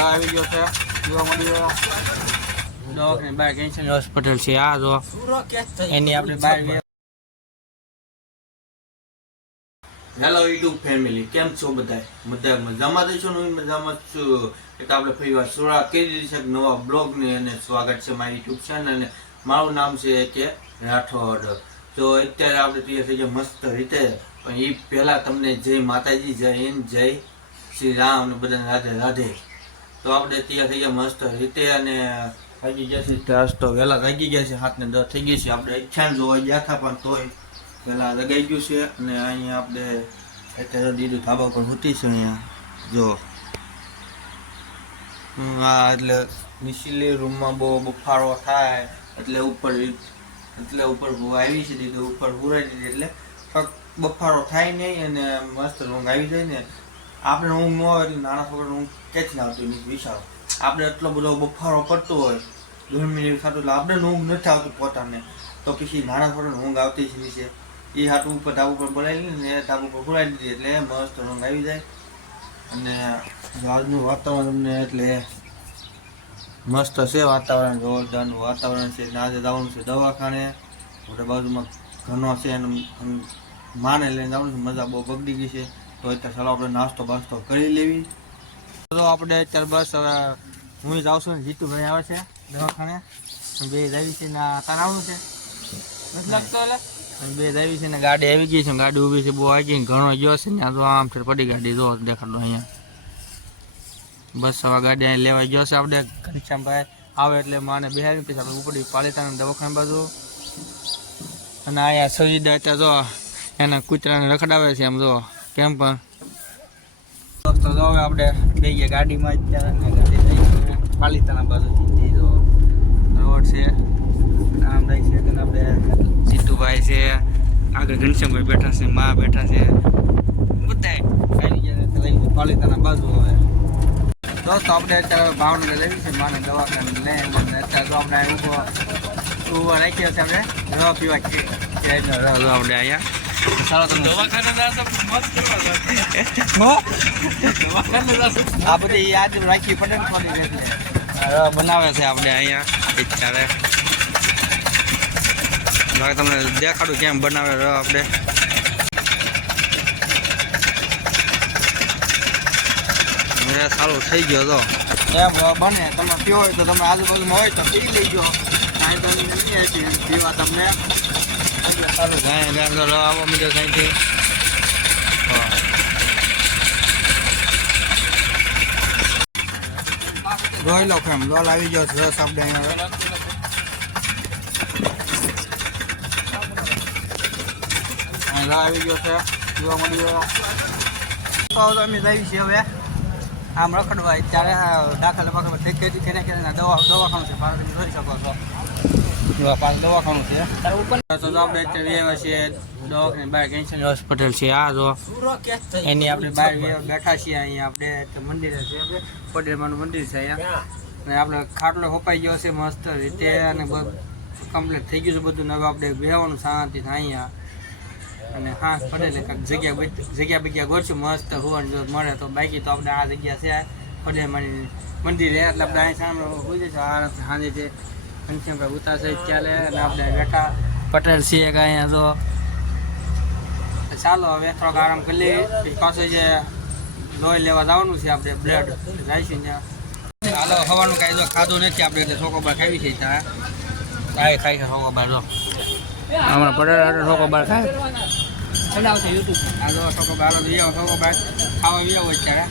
Hello આવી ગયો છે. હોસ્પિટલ છે આ જો, એની આપણે હેલો યુટ્યુબ ફેમિલી કેમ છો બધા બધા મજામાં જ છો ને? હું મજામાં જ છું. એક આપણે ફરી વાર સુરત કરી દીધી છે નવા બ્લોગને અને સ્વાગત છે મારી યુટ્યુબ ચેનલ અને મારું નામ છે કે રાઠોડ. તો અત્યારે આપણે તૈયાર થઈ ગયા મસ્ત રીતે. પણ એ પહેલાં તમને જય માતાજી, જય હિન્દ, જય શ્રી રામ ને બધાને રાધે રાધે. તો આપણે તૈયાર થઈ ગયા મસ્ત રીતે અને વાગી ગયા છે તો વહેલા વાગી ગયા છે હાથને દસ થઈ ગઈ છે. આપણે ઈચ્છા જોવા ગયા હતા પણ તોય પહેલા રગાઈ ગયું છે અને અહીંયા આપણે અત્યારે દીધું ધાબા પણ હોતી છે અહીંયા. જો. આ એટલે નીચલી રૂમમાં બહુ બફારો થાય એટલે ઉપર એટલે ઉપર ભૂ આવી છે દીધું ઉપર ભૂરાઈ દીધી એટલે ફક્ત બફારો થાય નહીં અને મસ્ત રૂંગ આવી જાય ને આપણે ઊંઘ ન આવે એટલે નાના છોકરાને ઊંઘ ક્યાંથી આવતી નથી વિચારો. આપણે એટલો બધો બફારો પડતો હોય ગરમી થતું એટલે આપણે ઊંઘ નથી આવતું પોતાને. તો પછી નાના છોકરાને ઊંઘ આવતી છે નીચે એ હાટું ઉપર, ધાબુ પર બોલાવી ને ધાબુ પર બોલાવી દીધી એટલે મસ્ત ઊંઘ આવી જાય. અને આજનું વાતાવરણ અમને એટલે મસ્ત છે વાતાવરણ, જોરદારનું વાતાવરણ છે. આજે જવાનું છે દવાખાને. આપણે બાજુમાં ઘનો છે અને માને લઈને જવાનું છે, મજા બહુ બગડી ગઈ છે. તો અત્યારે ચાલો આપણે નાસ્તો બાસ્તો કરી લેવી. તો આપણે અત્યારે બસ હવે હું જાઉં છું ને જીતુભાઈ આવે છે દવાખાને. બે જાવી છે ને તારે છે? નથી લાગતો એટલે? બે જાવી છે ને ગાડી આવી ગઈ છે ગાડી ઊભી છે બહુ આવી ગઈ ઘણો ગયો છે ને આ તો આમ ફેર પડી ગાડી જો દેખાડો અહીંયા. બસ હવે ગાડી અહીં લેવા ગયો છે આપણે. ઘનશ્યામભાઈ આવે એટલે માને બિહારી પછી આપણે ઉપડી પાલિતાના દવાખાના બાજુ. અને અહીંયા સજીદા ત્યાં જો એના કૂતરાને રખડાવે છે એમ જો. કેમ પણ? દોસ્તો જો હવે આપણે બે ગયા ગાડીમાં અત્યારે લઈ ગયા પાલિતાના બાજુથી જો રોડ છે આમ છે, અને આપણે જીતુભાઈ છે, આગળ ઘનશ્યામભાઈ બેઠા છે, મા બેઠા છે બધા આવી ગયા ને લઈ પાલિતાના બાજુ હવે. દોસ્તો, આપણે અત્યારે ભાવનગર લેવી છે માને દવાખાને લઈને અને અત્યારે તો આપણે ઊભો ઊભો રાખ્યો છે આપણે, રવા પીવા કે આપણે અહીંયા. ચાલો તમે આ બધી યાદ પડે ને બનાવે છે આપણે અહીંયા અત્યારે બાકી તમને દેખાડું કેમ બનાવે રવા આપણે. મેરે સારું થઈ ગયો તો. એમ બને. તમે પીવો હોય તો તમે આજુબાજુમાં હોય તો પી ગયો કાંઈ તો પીવા તમને. સારું રવા આવવા મીડિયો કાંઈથી જોઈ લો કેમ લોલ આવી ગયો છે રસ આપણે અહીંયા હવે. લા આવી ગયો છે જોવા મળી ગયો અમે જઈએ છીએ હવે આમ રખડવા ત્યારે દાખલ બાખલ કેને કેને દવા દવાખાનું છે તમે જોઈ શકો છો હોસ્પિટલ છે. આ જો એની આપણે બહાર બેઠા છીએ અહીંયા આપણે મંદિર છે. પટેલમાનું મંદિર છે અહીંયા. આપણે ખાટલો હોપાઈ ગયો છે મસ્ત રીતે અને કમ્પ્લીટ થઈ ગયું છે બધું. હવે આપણે બેહવાનું શાંતિ અહીંયા. અને હા પડે જગ્યા જગ્યા બગ્યા ગોઠશું મસ્ત હોવાનું જો મળે તો બાકી તો આપણે આ જગ્યા છે. મારી મંદિર એટલે આપણે અહીં સામે હોય છે. સાંજે છે. ઘનશ્યામભાઈ ઉતારશે ચાલે અને આપણે બેઠા પટેલ છીએ કે અહીંયા તો ચાલો હવે થોડોક આરામ કરી લઈએ. પછી જે લોહી લેવા જવાનું છે આપણે બ્લડ છે ત્યાં. હાલો ખાવાનું કાંઈ જો ખાધું નથી. આપણે એટલે ચોકોબાર ખાવી છે ત્યાં. ખાઈ છે ચોકોબાર જો. હમણાં પટેલ હાટે ચોકોબાર ખાય? આ જો ચોકોબાર હાલો લઈ આવો ચોકોબાર ખાવા આવો અત્યારે